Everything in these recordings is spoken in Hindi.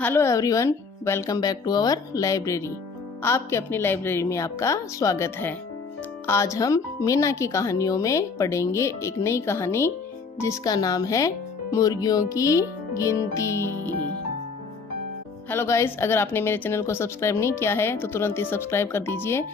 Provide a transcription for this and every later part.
Hello everyone, welcome back to our library. आपके अपनी लाइब्रेरी में आपका स्वागत है। आज हम मीना की कहानियों में पढ़ेंगे एक नई कहानी जिसका नाम है मुर्गियों की गिनती। हेलो गाइस, अगर आपने मेरे चैनल को सब्सक्राइब नहीं किया है तो तुरंत ही सब्सक्राइब कर दीजिए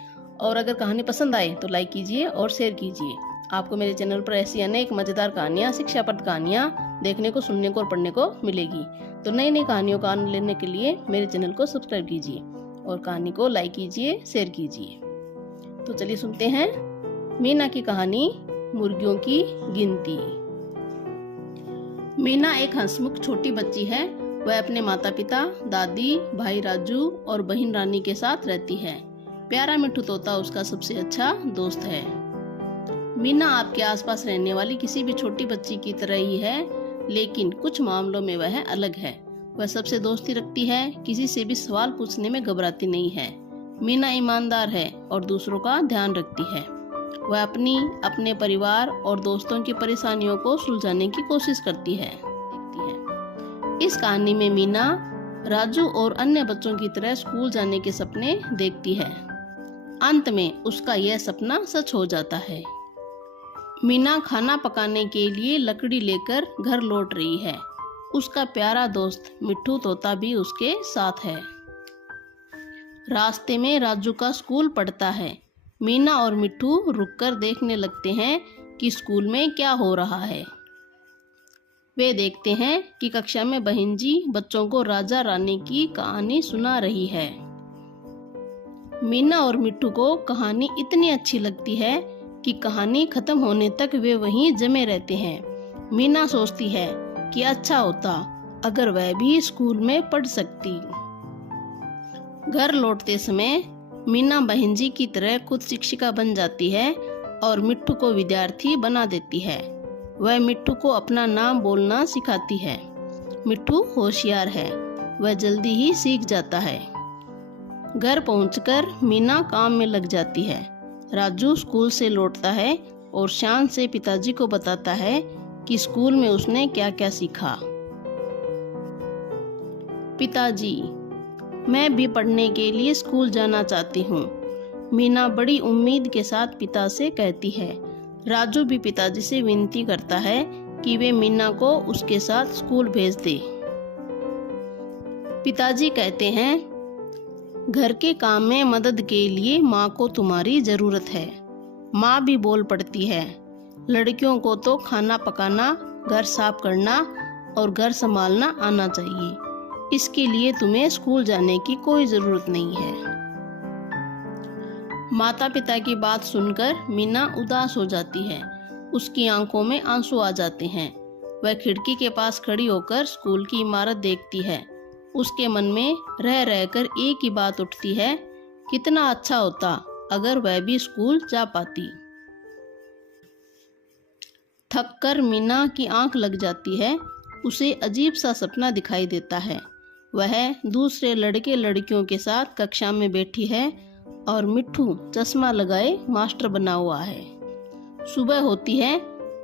और अगर कहानी पसंद आए तो लाइक कीजिए और शेयर कीजिए। आपको मेरे चैनल पर ऐसी अनेक मजेदार कहानियाँ, शिक्षाप्रद कहानियाँ देखने को, सुनने को और पढ़ने को मिलेगी। तो नई नई कहानियों का आनंद लेने के लिए मेरे चैनल को सब्सक्राइब कीजिए और कहानी को लाइक कीजिए, शेयर कीजिए। तो चलिए सुनते हैं मीना की कहानी मुर्गियों की गिनती। मीना एक हंसमुख छोटी बच्ची है। वह अपने माता पिता, दादी, भाई राजू और बहन रानी के साथ रहती है। प्यारा मिट्ठू तोता उसका सबसे अच्छा दोस्त है। मीना आपके आसपास रहने वाली किसी भी छोटी बच्ची की तरह ही है, लेकिन कुछ मामलों में वह अलग है। वह सबसे दोस्ती रखती है, किसी से भी सवाल पूछने में घबराती नहीं है। मीना ईमानदार है और दूसरों का ध्यान रखती है। वह अपने परिवार और दोस्तों की परेशानियों को सुलझाने की कोशिश करती है। इस कहानी में मीना राजू और अन्य बच्चों की तरह स्कूल जाने के सपने देखती है। अंत में उसका यह सपना सच हो जाता है। मीना खाना पकाने के लिए लकड़ी लेकर घर लौट रही है। उसका प्यारा दोस्त मिट्ठू तोता भी उसके साथ है। रास्ते में राजू का स्कूल पड़ता है। मीना और मिट्ठू रुककर देखने लगते हैं कि स्कूल में क्या हो रहा है। वे देखते हैं कि कक्षा में बहन जी बच्चों को राजा रानी की कहानी सुना रही है। मीना और मिट्ठू को कहानी इतनी अच्छी लगती है कि कहानी खत्म होने तक वे वहीं जमे रहते हैं। मीना सोचती है कि अच्छा होता अगर वह भी स्कूल में पढ़ सकती। घर लौटते समय मीना बहन जी की तरह खुद शिक्षिका बन जाती है और मिट्ठू को विद्यार्थी बना देती है। वह मिट्ठू को अपना नाम बोलना सिखाती है। मिट्ठू होशियार है, वह जल्दी ही सीख जाता है। घर पहुंचकर मीना काम में लग जाती है। राजू स्कूल से लौटता है और शान से पिताजी को बताता है कि स्कूल में उसने क्या क्या सीखा। पिताजी, मैं भी पढ़ने के लिए स्कूल जाना चाहती हूँ, मीना बड़ी उम्मीद के साथ पिता से कहती है। राजू भी पिताजी से विनती करता है कि वे मीना को उसके साथ स्कूल भेज दे। पिताजी कहते हैं, घर के काम में मदद के लिए माँ को तुम्हारी जरूरत है। माँ भी बोल पड़ती है, लड़कियों को तो खाना पकाना, घर साफ करना और घर संभालना आना चाहिए। इसके लिए तुम्हें स्कूल जाने की कोई जरूरत नहीं है। माता पिता की बात सुनकर मीना उदास हो जाती है। उसकी आंखों में आंसू आ जाते हैं। वह खिड़की के पास खड़ी होकर स्कूल की इमारत देखती है। उसके मन में रह रहकर एक ही बात उठती है, कितना अच्छा होता अगर वह भी स्कूल जा पाती। थककर मीना की आंख लग जाती है। उसे अजीब सा सपना दिखाई देता है। वह दूसरे लड़के लड़कियों के साथ कक्षा में बैठी है और मिट्ठू चश्मा लगाए मास्टर बना हुआ है। सुबह होती है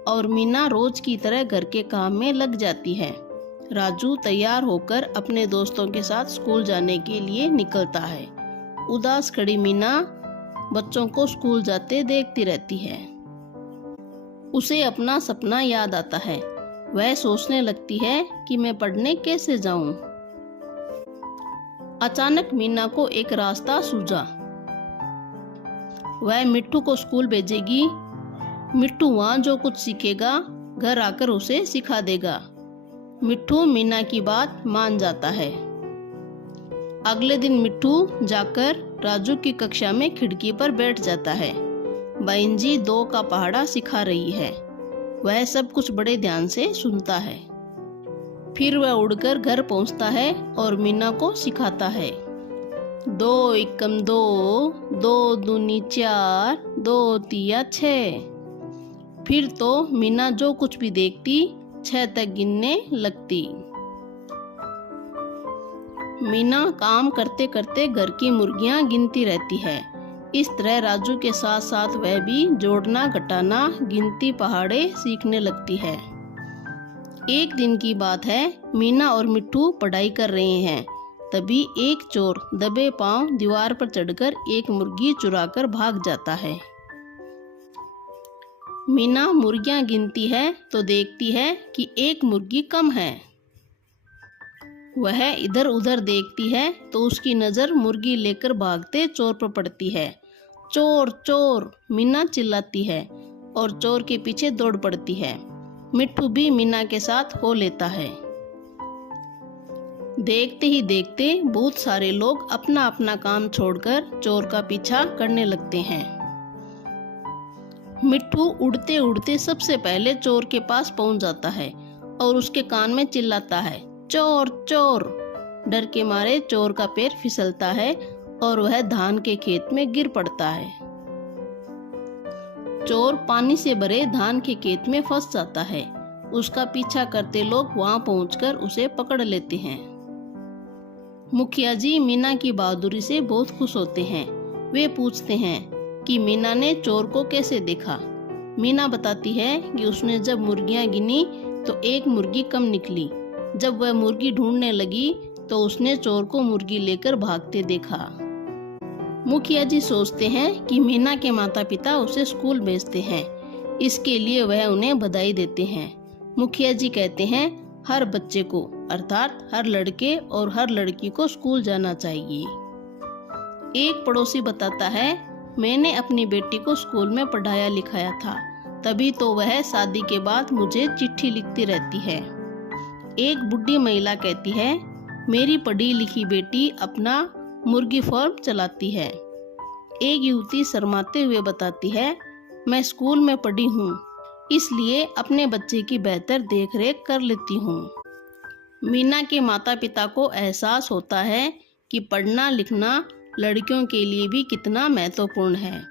और मीना रोज की तरह घर के काम में लग जाती है। राजू तैयार होकर अपने दोस्तों के साथ स्कूल जाने के लिए निकलता है। उदास खड़ी मीना बच्चों को स्कूल जाते देखती रहती है। उसे अपना सपना याद आता है। वह सोचने लगती है कि मैं पढ़ने कैसे जाऊं। अचानक मीना को एक रास्ता सूझा। वह मिट्ठू को स्कूल भेजेगी। मिट्ठू वहाँ जो कुछ सीखेगा घर आकर उसे सिखा देगा। मिट्ठू मीना की बात मान जाता है। अगले दिन मिट्ठू जाकर राजू की कक्षा में खिड़की पर बैठ जाता है। बहन जी 2 का पहाड़ा सिखा रही है। वह सब कुछ बड़े ध्यान से सुनता है। फिर वह उड़कर घर पहुंचता है और मीना को सिखाता है। 2 एकम 2, 2 दूनी 4, 2 तिया 6। फिर तो मीना जो कुछ भी देखती 6 तक गिनने लगती। मीना काम करते करते घर की मुर्गियां गिनती रहती है। इस तरह राजू के साथ साथ वह भी जोड़ना, घटाना, गिनती पहाड़े सीखने लगती है। एक दिन की बात है, मीना और मिट्ठू पढ़ाई कर रहे हैं। तभी एक चोर दबे पांव दीवार पर चढ़कर एक मुर्गी चुराकर भाग जाता है। मीना मुर्गियां गिनती है तो देखती है कि एक मुर्गी कम है। वह इधर उधर देखती है तो उसकी नज़र मुर्गी लेकर भागते चोर पर पड़ती है। चोर चोर, मीना चिल्लाती है और चोर के पीछे दौड़ पड़ती है। मिट्ठू भी मीना के साथ हो लेता है। देखते ही देखते बहुत सारे लोग अपना अपना काम छोड़कर चोर का पीछा करने लगते हैं। मिट्ठू उड़ते उड़ते सबसे पहले चोर के पास पहुंच जाता है और उसके कान में चिल्लाता है, चोर चोर। डर के मारे चोर का पैर फिसलता है और वह धान के खेत में गिर पड़ता है। चोर पानी से भरे धान के खेत में फंस जाता है। उसका पीछा करते लोग वहां पहुंचकर उसे पकड़ लेते हैं। मुखिया जी मीना की बहादुरी से बहुत खुश होते हैं। वे पूछते हैं कि मीना ने चोर को कैसे देखा। मीना बताती है कि उसने जब मुर्गियां गिनी तो एक मुर्गी कम निकली। जब वह मुर्गी ढूंढने लगी तो उसने चोर को मुर्गी लेकर भागते देखा। मुखिया जी सोचते हैं कि मीना के माता पिता उसे स्कूल भेजते हैं, इसके लिए वह उन्हें बधाई देते हैं। मुखिया जी कहते हैं हर बच्चे को अर्थात हर लड़के और हर लड़की को स्कूल जाना चाहिए। एक पड़ोसी बताता है, मैंने अपनी बेटी को स्कूल में पढ़ाया लिखाया था, तभी तो वह शादी के बाद मुझे चिट्ठी लिखती रहती है। एक बुढ़ी महिला कहती है, मेरी पढ़ी लिखी बेटी अपना मुर्गी फार्म चलाती है। एक युवती शर्माते हुए बताती है, मैं स्कूल में पढ़ी हूँ, इसलिए अपने बच्चे की बेहतर देखरेख कर लेती हूँ। मीना के माता पिता को एहसास होता है कि पढ़ना लिखना लड़कियों के लिए भी कितना महत्वपूर्ण है।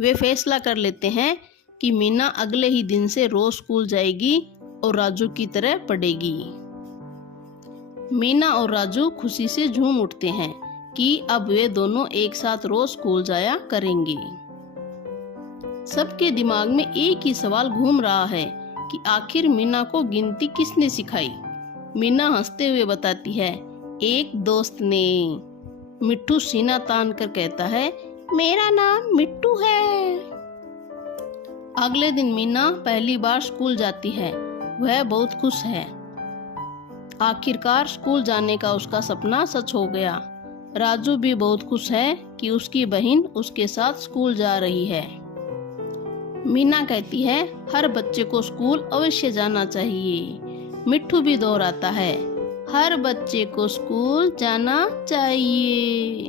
वे फैसला कर लेते हैं कि मीना अगले ही दिन से रोज स्कूल जाएगी और राजू की तरह पढ़ेगी। मीना और राजू खुशी से झूम उठते हैं कि अब वे दोनों एक साथ रोज स्कूल जाया करेंगे। सबके दिमाग में एक ही सवाल घूम रहा है कि आखिर मीना को गिनती किसने सिखाई। मीना हंसते हुए बताती है, एक दोस्त ने। मिट्ठू सीना तान कर कहता है, मेरा नाम मिट्टू है। अगले दिन मीना पहली बार स्कूल जाती है। वह बहुत खुश है। आखिरकार स्कूल जाने का उसका सपना सच हो गया। राजू भी बहुत खुश है कि उसकी बहन उसके साथ स्कूल जा रही है। मीना कहती है, हर बच्चे को स्कूल अवश्य जाना चाहिए। मिट्ठू भी दोहराता है, हर बच्चे को स्कूल जाना चाहिए।